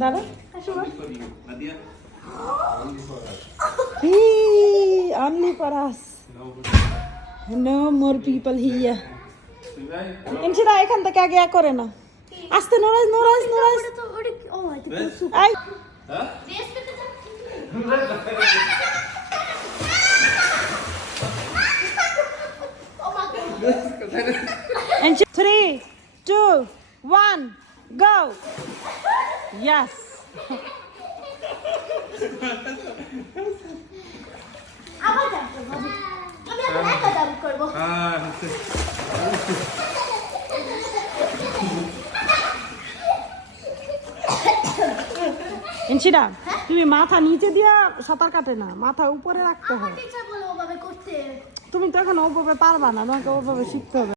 दादा only for us. No more people here. ইনশিরা এখান থেকে আগে করে না আস্তে নোরাজ নোরাজ নোরাজ আই And 3, 2, 1, go. Yes. ইনশিরা তুমি মাথা নিচে দিয়া সাঁতার কাটে না মাথা উপরে রাখতে হয় তুমি তো এখন ওভাবে পারবা না তোমাকে ওভাবে শিখতে হবে